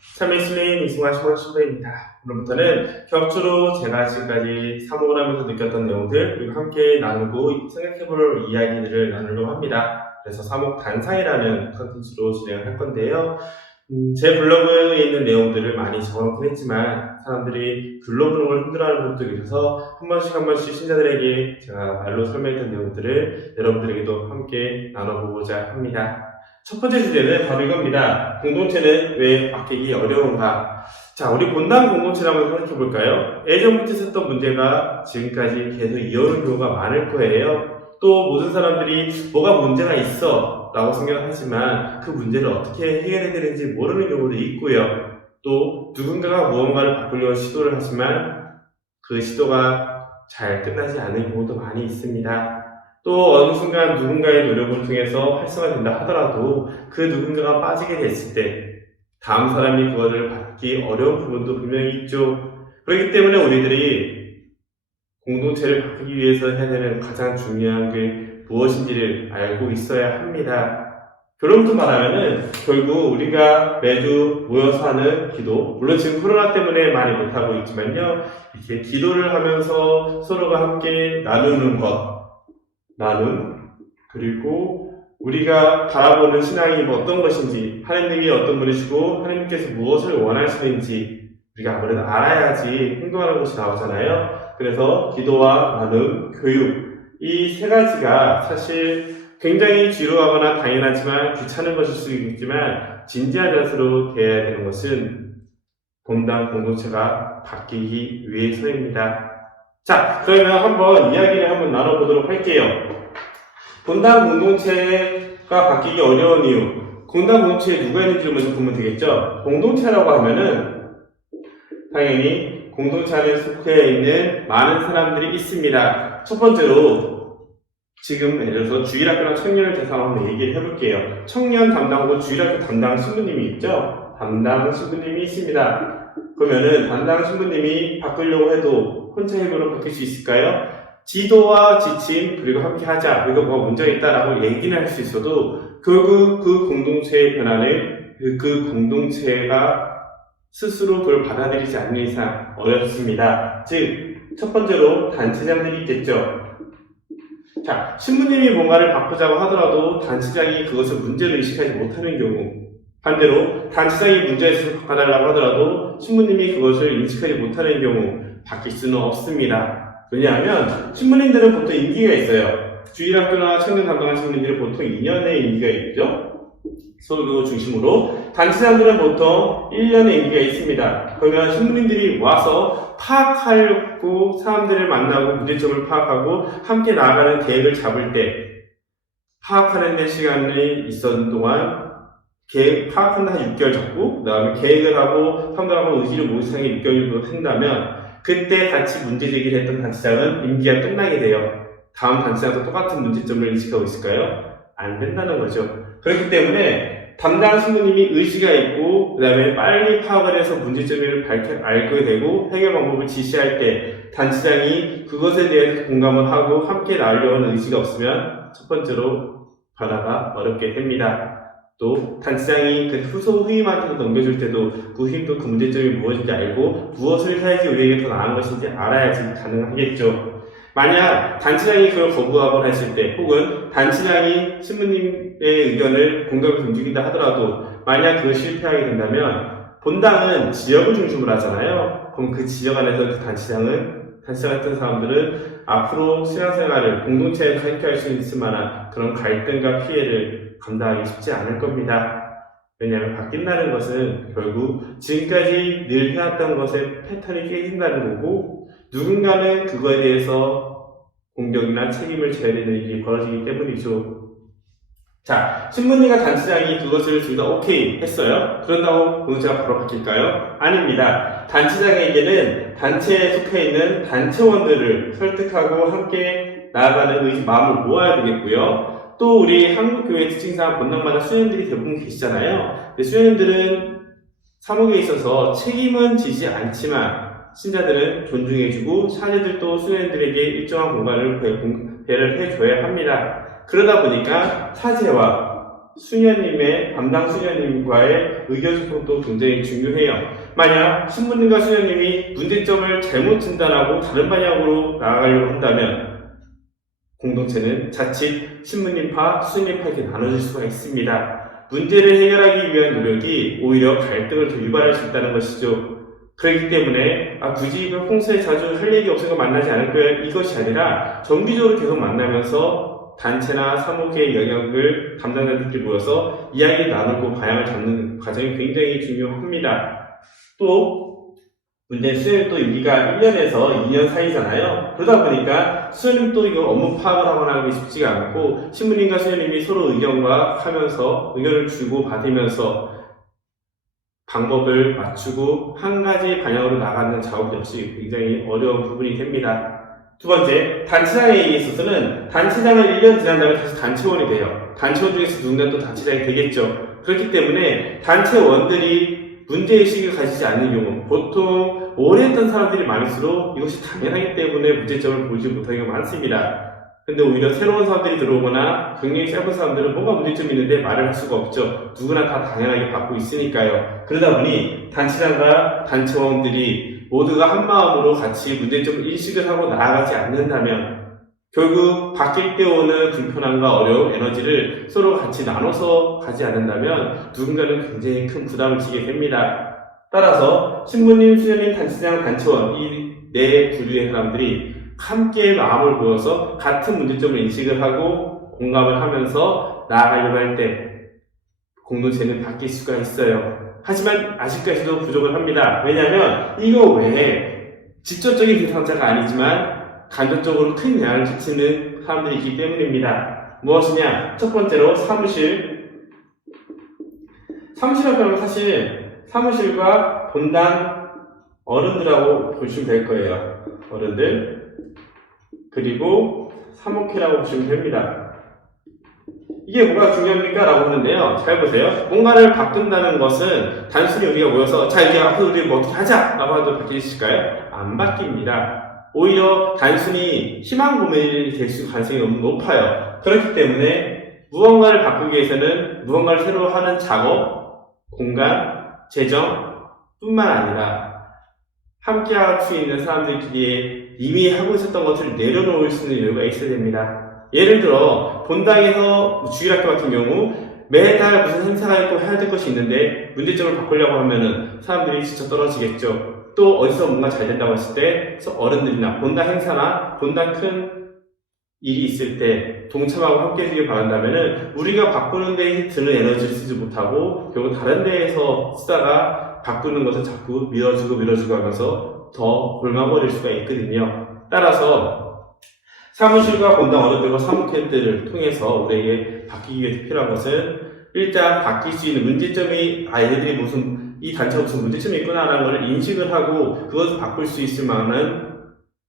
참여 실내인 이승환 신부입니다. 오늘부터는 격주로 제가 지금까지 사목을 하면서 느꼈던 내용들 그리고 함께 나누고 생각해볼 이야기들을 나누려고 합니다. 그래서 사목 단상이라는 컨텐츠로 진행을 할 건데요. 제 블로그에 있는 내용들을 많이 적어놓긴 했지만 사람들이 글로 보는 걸 힘들어하는 것도 있어서 한 번씩 신자들에게 제가 말로 설명했던 내용들을 여러분들에게도 함께 나눠보고자 합니다. 첫 번째 주제는 바로 이겁니다. 공동체는 왜 바뀌기 어려운가? 자, 우리 본당 공동체를 한번 생각해 볼까요? 예전부터 있었던 문제가 지금까지 계속 이어오는 경우가 많을 거예요. 또 모든 사람들이 뭐가 문제가 있어 라고 생각하지만 그 문제를 어떻게 해결해야 되는지 모르는 경우도 있고요. 또 누군가가 무언가를 바꾸려고 시도를 하지만 그 시도가 잘 끝나지 않는 경우도 많이 있습니다. 또 어느 순간 누군가의 노력을 통해서 활성화된다 하더라도 그 누군가가 빠지게 됐을 때 다음 사람이 그거를 받기 어려운 부분도 분명히 있죠. 그렇기 때문에 우리들이 공동체를 바꾸기 위해서 해야 되는 가장 중요한 게 무엇인지를 알고 있어야 합니다. 결론부터 말하면은 결국 우리가 매주 모여서 하는 기도, 물론 지금 코로나 때문에 많이 못하고 있지만요, 이렇게 기도를 하면서 서로가 함께 나누는 것, 그리고 우리가 바라보는 신앙이 어떤 것인지, 하나님이 어떤 분이시고 하나님께서 무엇을 원하시는지 우리가 아무래도 알아야지 행동하는 것이 나오잖아요. 그래서 기도와 나눔, 교육, 이 세 가지가 사실 굉장히 지루하거나 당연하지만 귀찮은 것일 수 있지만 진지한 자세로 대해야 되는 것은 본당 공동체가 바뀌기 위해서입니다. 자, 그러면 한번 이야기를 한번 나눠보도록 할게요. 본당 공동체가 바뀌기 어려운 이유, 본당 공동체에 누가 있는지 먼저 보면 되겠죠. 공동체라고 하면은 당연히 공동체 안에 속해 있는 많은 사람들이 있습니다. 첫 번째로 지금 예를 들어서 주일학교나 청년을 대상으로 한번 얘기를 해볼게요. 청년 담당하고 주일학교 담당 신부님이 있죠. 담당 신부님이 있습니다. 그러면은 담당 신부님이 바꾸려고 해도 혼자 힘으로 바뀔 수 있을까요? 지도와 지침 그리고 함께 하자 그리고 뭐가 문제가 있다라고 얘기는 할 수 있어도 결국 그 공동체의 변화를 그 공동체가 스스로 그걸 받아들이지 않는 이상 어렵습니다. 즉 첫 번째로 단체장들이 있겠죠. 자, 신부님이 뭔가를 바꾸자고 하더라도 단체장이 그것을 문제로 의식하지 못하는 경우, 반대로 단체장이 문제에서 바꿔달라고 하더라도 신부님이 그것을 인식하지 못하는 경우 바뀔 수는 없습니다. 왜냐하면 신부님들은 보통 임기가 있어요. 주일학교나 청년 담당하는 신부님들은 보통 2년의 임기가 있죠. 서로 중심으로 단체장들은 보통 1년의 임기가 있습니다. 그러면 신부님들이 와서 파악하려고 사람들을 만나고 문제점을 파악하고 함께 나아가는 계획을 잡을 때 파악하는 데 시간이 있었는 동안 계획 파악한다 한 6개월 잡고 그 다음에 계획을 하고 사람들하고 의지를 모의상에 6개월 정도 한다면 그때 같이 문제 제기를 했던 단체장은 임기가 끝나게 돼요. 다음 단체장도 똑같은 문제점을 인식하고 있을까요? 안 된다는 거죠. 그렇기 때문에 담당 신부님이 의지가 있고 그 다음에 빨리 파악을 해서 문제점을 알게 되고 해결 방법을 지시할 때 단체장이 그것에 대해서 공감을 하고 함께 나으려고 하는 의지가 없으면 첫 번째로 변화가 어렵게 됩니다. 또 단체장이 그 후속 후임한테 넘겨줄 때도 그 후임도 그 문제점이 무엇인지 알고 무엇을 해야지 우리에게 더 나은 것인지 알아야지 가능하겠죠. 만약 단체장이 그걸 거부하거나 했을 때 혹은 단체장이 신부님의 의견을 공감해서 움직인다 하더라도 만약 그걸 실패하게 된다면 본당은 지역을 중심으로 하잖아요. 그럼 그 지역 안에서 그 단체장 같은 사람들은 앞으로 신앙생활을 공동체에 가입할 수 있을 만한 그런 갈등과 피해를 감당하기 쉽지 않을 겁니다. 왜냐하면 바뀐다는 것은 결국 지금까지 늘 해왔던 것의 패턴이 깨진다는 거고 누군가는 그거에 대해서 공격이나 책임을 져야 되는 일이 벌어지기 때문이죠. 자, 신부님과 단체장이 그것을 둘 다 오케이 했어요. 그런다고 공동체가 바로 바뀔까요? 아닙니다. 단체장에게는 단체에 속해 있는 단체원들을 설득하고 함께 나아가는 마음을 모아야 되겠고요. 또 우리 한국교회 특징상 본당마다 수녀님들이 대부분 계시잖아요. 근데 수녀님들은 사목에 있어서 책임은 지지 않지만 신자들은 존중해주고 사제들도 수녀님들에게 일정한 공간을 배를 해줘야 합니다. 그러다 보니까 사제와 수녀님의 담당 수녀님과의 의견 소통도 굉장히 중요해요. 만약 신부님과 수녀님이 문제점을 잘못 진단하고 다른 방향으로 나아가려고 한다면 공동체는 자칫 신부님파, 수녀님파 이렇게 나눠질 수가 있습니다. 문제를 해결하기 위한 노력이 오히려 갈등을 더 유발할 수 있다는 것이죠. 그렇기 때문에 굳이 평소에 자주 할 얘기 없으니까 만나지 않을 거야 이것이 아니라 정기적으로 계속 만나면서 단체나 사목의 영역을 담당자들끼리 모여서 이야기를 나누고 방향을 잡는 과정이 굉장히 중요합니다. 또 문제는 수녀님 또 임기가 1년에서 2년 사이잖아요. 그러다 보니까 수녀님 또 이거 업무 파악을 하거나 하는 게 쉽지가 않고 신부님과 수녀님이 서로 의견과 하면서 의견을 주고 받으면서 방법을 맞추고 한 가지 방향으로 나가는 작업 역시 굉장히 어려운 부분이 됩니다. 두 번째, 단체장에 있어서는 단체장을 1년 지난 다음에 다시 단체원이 돼요. 단체원 중에서 누군가 또 단체장이 되겠죠. 그렇기 때문에 단체원들이 문제의식을 가지지 않는 경우 보통 오래 했던 사람들이 많을수록 이것이 당연하기 때문에 문제점을 보지 못하는 경우가 많습니다. 근데 오히려 새로운 사람들이 들어오거나 굉장히 짧은 사람들은 뭔가 문제점이 있는데 말을 할 수가 없죠. 누구나 다 당연하게 받고 있으니까요. 그러다 보니 단체장과 단체원들이 모두가 한 마음으로 같이 문제점을 인식을 하고 나아가지 않는다면 결국 바뀔 때 오는 불편함과 어려움, 에너지를 서로 같이 나눠서 가지 않는다면 누군가는 굉장히 큰 부담을 지게 됩니다. 따라서 신부님, 수녀님, 단체장, 단체원 이 네 부류의 사람들이 함께 마음을 모여서 같은 문제점을 인식을 하고 공감을 하면서 나아가려고 할 때 공동체는 바뀔 수가 있어요. 하지만 아직까지도 부족을 합니다. 왜냐하면 이거 외에 직접적인 대상자가 아니지만 간접적으로 큰 영향을 끼치는 사람들이 있기 때문입니다. 무엇이냐? 첫 번째로 사무실이라고 하면 사실 사무실과 본당 어른들하고 보시면 될 거예요. 어른들 그리고 사목회라고 보시면 됩니다. 이게 뭐가 중요합니까? 라고 하는데요. 잘 보세요. 뭔가를 바꾼다는 것은 단순히 우리가 모여서 자 이제 앞으로 우리 뭐 어떻게 하자 라고 해도 바뀌실까요? 안 바뀝니다. 오히려 단순히 희망 고민이 될 수 가능성이 너무 높아요. 그렇기 때문에 무언가를 바꾸기 위해서는 무언가를 새로 하는 작업, 공간, 재정 뿐만 아니라 함께 할 수 있는 사람들끼리 이미 하고 있었던 것을 내려놓을 수 있는 여유가 있어야 됩니다. 예를 들어 본당에서 주일학교 같은 경우 매달 무슨 행사가 있고 해야 될 것이 있는데 문제점을 바꾸려고 하면은 사람들이 지쳐 떨어지겠죠. 또 어디서 뭔가 잘 된다고 했을 때 어른들이나 본당 행사나 본당 큰 일이 있을 때 동참하고 함께 해주길 바란다면은 우리가 바꾸는 데 드는 에너지를 쓰지 못하고 결국 다른 데에서 쓰다가 바꾸는 것을 자꾸 밀어주고 하면서 더 골마버릴 수가 있거든요. 따라서 사무실과 본당 어른들과 사무캠들을 통해서 우리에게 바뀌기 위해서 필요한 것은 일단 바뀔 수 있는 문제점이 얘들이 이 단체가 무슨 문제점이 있구나라는 것을 인식을 하고 그것을 바꿀 수 있을 만한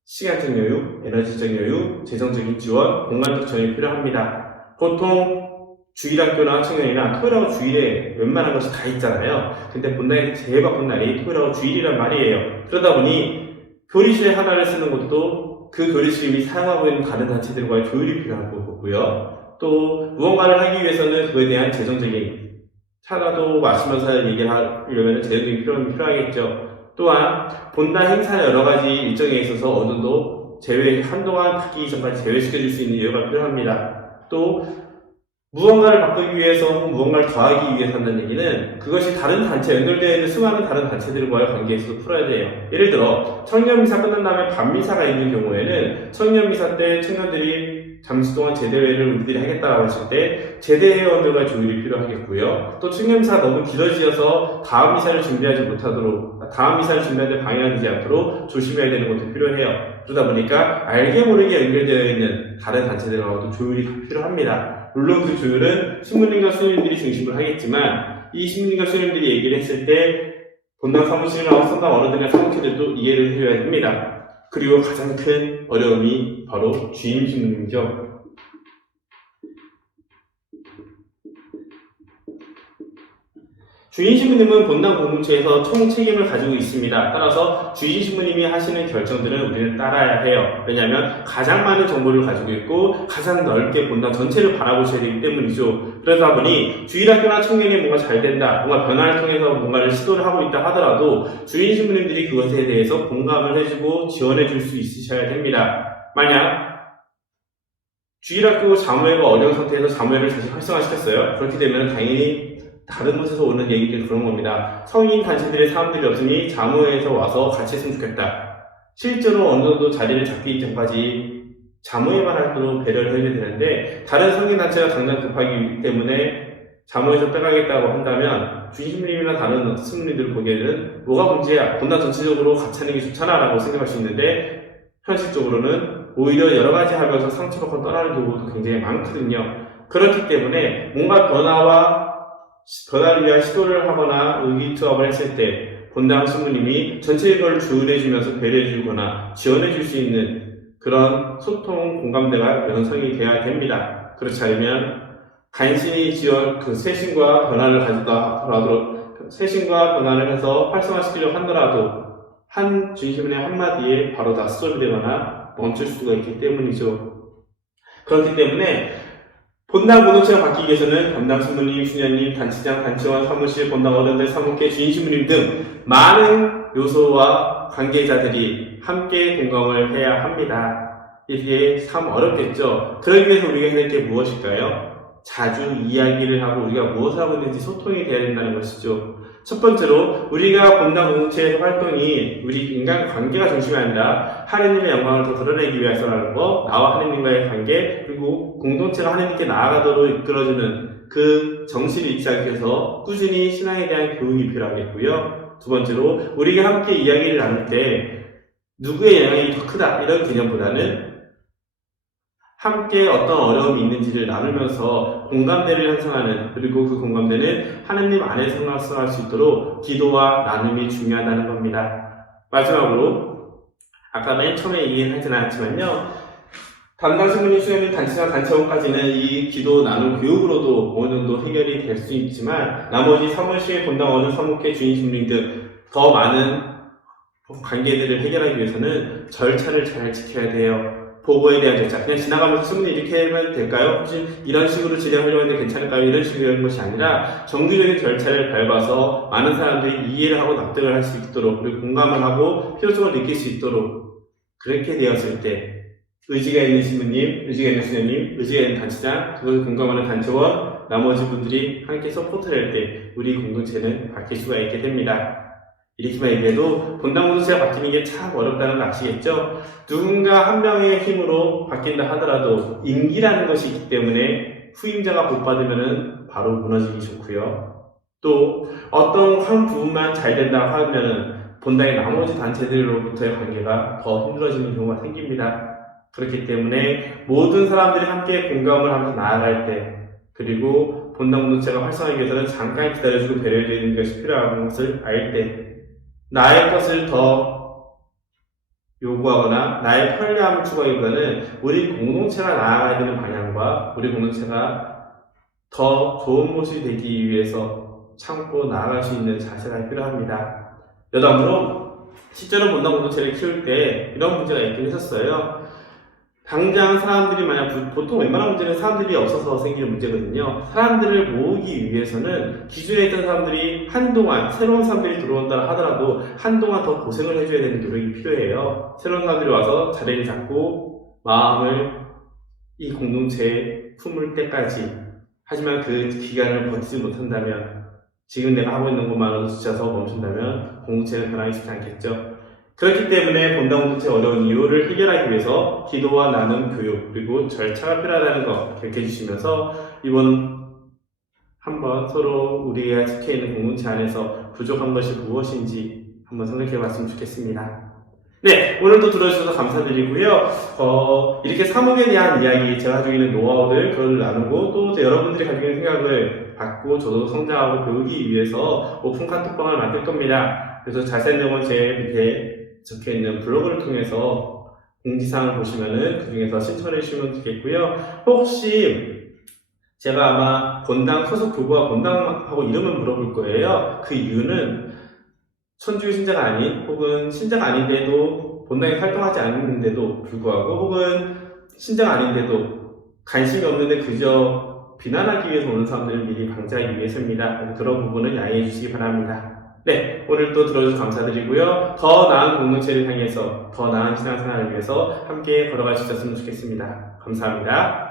시간적 여유, 에너지적 여유, 재정적인 지원, 공간적 지원이 필요합니다. 보통 주일학교나 청년이나 토요일하고 주일에 웬만한 것이 다 있잖아요. 근데 본당에 제일 바쁜 날이 토요일하고 주일이란 말이에요. 그러다 보니 교리실 하나를 쓰는 것도 그 교리실을 이미 사용하고 있는 다른 단체들과의 조율이 필요한 거고요. 또 무언가를 하기 위해서는 그거에 대한 재정적인 차라도 마시면서 얘기를 하려면 재정적인 필요하겠죠. 또한 본당 행사나 여러 가지 일정에 있어서 어느 정도 한동안 바뀌기 전까지 제외시켜줄 수 있는 여유가 필요합니다. 또 무언가를 바꾸기 위해서 무언가를 더하기 위해서 한다는 얘기는 그것이 다른 단체, 연결되어 있는 수많은 다른 단체들과의 관계에서도 풀어야 돼요. 예를 들어 청년미사 끝난 다음에 밤미사가 있는 경우에는 청년미사 때 청년들이 잠시 동안 제대회를 우리들이 하겠다라고 했을 때 제대회원들과 조율이 필요하겠고요. 또 청년미사가 너무 길어지어서 다음 미사를 준비하지 못하도록 다음 미사를 준비하는데 방해가 되지 않도록 조심해야 되는 것도 필요해요. 그러다 보니까 알게 모르게 연결되어 있는 다른 단체들과도 조율이 필요합니다. 물론 그 조율은 신부님과 수녀님들이 중심으로 하겠지만 이 신부님과 수녀님들이 얘기를 했을 때 본당 사무실이나 선당 어른들이나 사무실들도 이해를 해야 됩니다. 그리고 가장 큰 어려움이 바로 주임 신부님이죠. 주인 신부님은 본당 공동체에서 총 책임을 가지고 있습니다. 따라서 주인 신부님이 하시는 결정들은 우리는 따라야 해요. 왜냐하면 가장 많은 정보를 가지고 있고 가장 넓게 본당 전체를 바라보셔야 되기 때문이죠. 그러다 보니 주일학교나 청년이 뭔가 잘 된다, 뭔가 변화를 통해서 뭔가를 시도를 하고 있다 하더라도 주인 신부님들이 그것에 대해서 공감을 해주고 지원해 줄 수 있으셔야 됩니다. 만약 주일학교 자모회가 어려운 상태에서 자모회를 다시 활성화시켰어요. 그렇게 되면 당연히 다른 곳에서 오는 얘기들이 그런 겁니다. 성인 단체들의 사람들이 없으니 자모회에서 와서 같이 했으면 좋겠다. 실제로 어느 정도 자리를 잡기 전까지 자모회만 할 때도 배려를 해야 되는데 다른 성인 단체가 당장 급하기 때문에 자모회에서 빼가겠다고 한다면 주인님이나 다른 스님들 보기에는 뭐가 문제야? 본당 전체적으로 같이 하는 게 좋잖아 라고 생각할 수 있는데 현실적으로는 오히려 여러 가지 하면서 상처받고 떠나는 경우도 굉장히 많거든요. 그렇기 때문에 뭔가 변화를 위한 시도를 하거나 의기투합을 했을 때 본당 신부님이 전체적으로 주의해주면서 배려해주거나 지원해줄 수 있는 그런 소통 공감대가 연성이 돼야 됩니다. 그렇지 않으면 간신히 세신과 변화를 가져다 하더라도 세신과 변화를 해서 활성화시키려고 하더라도 한 주인신부의 한마디에 바로 다 스톱이 되거나 멈출 수가 있기 때문이죠. 그렇기 때문에 본당 공동체가 바뀌기 위해서는 본당 신부님, 수녀님, 단체장, 단체원, 사무실, 본당 어른들, 사무계, 주인 신부님 등 많은 요소와 관계자들이 함께 공감을 해야 합니다. 이게 참 어렵겠죠. 그러기 위해서 우리가 해야 될 게 무엇일까요? 자주 이야기를 하고 우리가 무엇을 하고 있는지 소통이 돼야 된다는 것이죠. 첫 번째로 우리가 본당 공동체에서 활동이 우리 인간 관계가 중심이 아니라 하느님의 영광을 더 드러내기 위해서라는 거, 나와 하느님과의 관계, 그리고 공동체가 하느님께 나아가도록 이끌어주는 그 정신을 잊지 않기 위해서 꾸준히 신앙에 대한 교육이 필요하겠고요. 두 번째로 우리가 함께 이야기를 나눌 때 누구의 영향이 더 크다 이런 개념보다는 함께 어떤 어려움이 있는지를 나누면서 공감대를 형성하는, 그리고 그 공감대는 하느님 안에서 형성할 수 있도록 기도와 나눔이 중요하다는 겁니다. 마지막으로 아까 맨 처음에 얘기하지는 않았지만요, 담당 신부님, 수녀님, 단체장, 단체원까지는 이 기도 나눔 교육으로도 어느 정도 해결이 될 수 있지만 나머지 사무실, 본당 어른, 사무회, 주인 신부님 등 더 많은 관계들을 해결하기 위해서는 절차를 잘 지켜야 돼요. 보고에 대한 절차, 그냥 지나가면서 신부님 이렇게 하면 될까요? 혹시 이런 식으로 진행하려고 했는데 괜찮을까요? 이런 식으로 하는 것이 아니라 정규적인 절차를 밟아서 많은 사람들이 이해를 하고 납득을 할 수 있도록, 그리고 공감을 하고 필요성을 느낄 수 있도록, 그렇게 되었을 때 의지가 있는 신부님, 의지가 있는 수녀님, 의지가 있는 단체장, 그것을 공감하는 단체원, 나머지 분들이 함께 서포트를 할 때 우리 공동체는 바뀔 수가 있게 됩니다. 이렇게만 얘기해도 본당 공동체가 바뀌는 게 참 어렵다는 거 아시겠죠? 누군가 한 명의 힘으로 바뀐다 하더라도 임기라는 것이 있기 때문에 후임자가 복 받으면 바로 무너지기 좋고요. 또 어떤 한 부분만 잘 된다 하면은 본당의 나머지 단체들로부터의 관계가 더 힘들어지는 경우가 생깁니다. 그렇기 때문에 모든 사람들이 함께 공감을 하면서 나아갈 때, 그리고 본당 공동체가 활성화하기 위해서는 잠깐 기다려주고 배려해주는 것이 필요한 것을 알 때, 나의 것을 더 요구하거나 나의 편리함을 추구하기보다는 우리 공동체가 나아가야 되는 방향과 우리 공동체가 더 좋은 모습이 되기 위해서 참고 나아갈 수 있는 자세가 필요합니다. 여담으로 실제로 본당 공동체를 키울 때 이런 문제가 있긴 했었어요. 당장 사람들이 보통 웬만한 문제는 사람들이 없어서 생기는 문제거든요. 사람들을 모으기 위해서는 기존에 있던 사람들이 한동안 새로운 사람들이 들어온다 하더라도 한동안 더 고생을 해줘야 되는 노력이 필요해요. 새로운 사람들이 와서 자리를 잡고 마음을 이 공동체에 품을 때까지. 하지만 그 기간을 버티지 못한다면, 지금 내가 하고 있는 것만으로도 지쳐서 멈춘다면 공동체는 변하기 쉽지 않겠죠. 그렇기 때문에 본당 공동체의 어려운 이유를 해결하기 위해서 기도와 나눔, 교육, 그리고 절차가 필요하다는 거 기억해 주시면서 이번 한번 서로 우리가 지켜있는 공동체 안에서 부족한 것이 무엇인지 한번 생각해 봤으면 좋겠습니다. 네, 오늘도 들어주셔서 감사드리고요. 이렇게 사목에 대한 이야기, 제가 가지고 있는 노하우들, 그걸 나누고 또 여러분들이 가지고 있는 생각을 받고 저도 성장하고 배우기 위해서 오픈 카톡방을 만들 겁니다. 그래서 자세한 내용은 제 밑에 적혀있는 블로그를 통해서 공지사항을 보시면은 그 중에서 신청해 주시면 되겠고요. 혹시 제가 아마 본당 소속 교구와 본당하고 이름을 물어볼 거예요. 그 이유는 천주교 신자가 아닌 혹은 신자가 아닌데도 본당에 활동하지 않는데도 불구하고 혹은 신자가 아닌데도 관심이 없는데 그저 비난하기 위해서 오는 사람들을 미리 방지하기 위해서입니다. 그런 부분은 양해해 주시기 바랍니다. 네, 오늘 또 들어주셔서 감사드리고요. 더 나은 공동체를 향해서 더 나은 신앙생활을 위해서 함께 걸어갈 수 있었으면 좋겠습니다. 감사합니다.